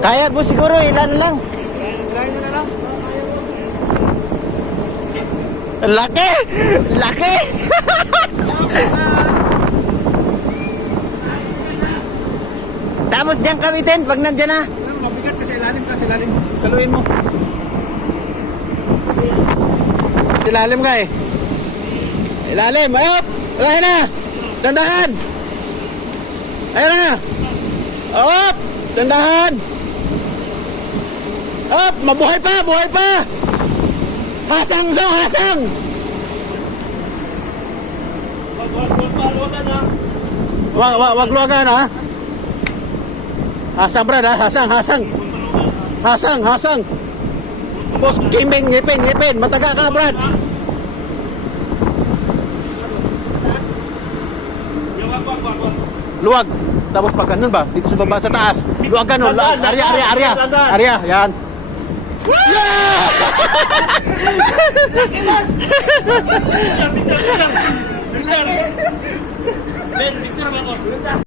Kaya po siguro, ilan lang. Kaya nyo na lang. Laki! Laki! Tapos diyan kami din, pag nandyan na. Mabigat kasi ilalim ka, ilalim. Saluin mo. Ilalim ka eh. Ilalim, ayop! Ayun na! Dandahan! Ayun na! Op! Dandahan! Op! Mabuhay pa! Buhay pa! Hasang, Zong! Hasang! Wag luwagan ha! Hasang brad ha! Hasang! Hasang! Hasang! Hasang! Boss, kimbing! Ngipin! Ngipin! Mataga ka brad! Luwag. Tapos pag ganun ba? Dito sa baba sa taas. Luwag ganun. Arya. Yan. Yeah!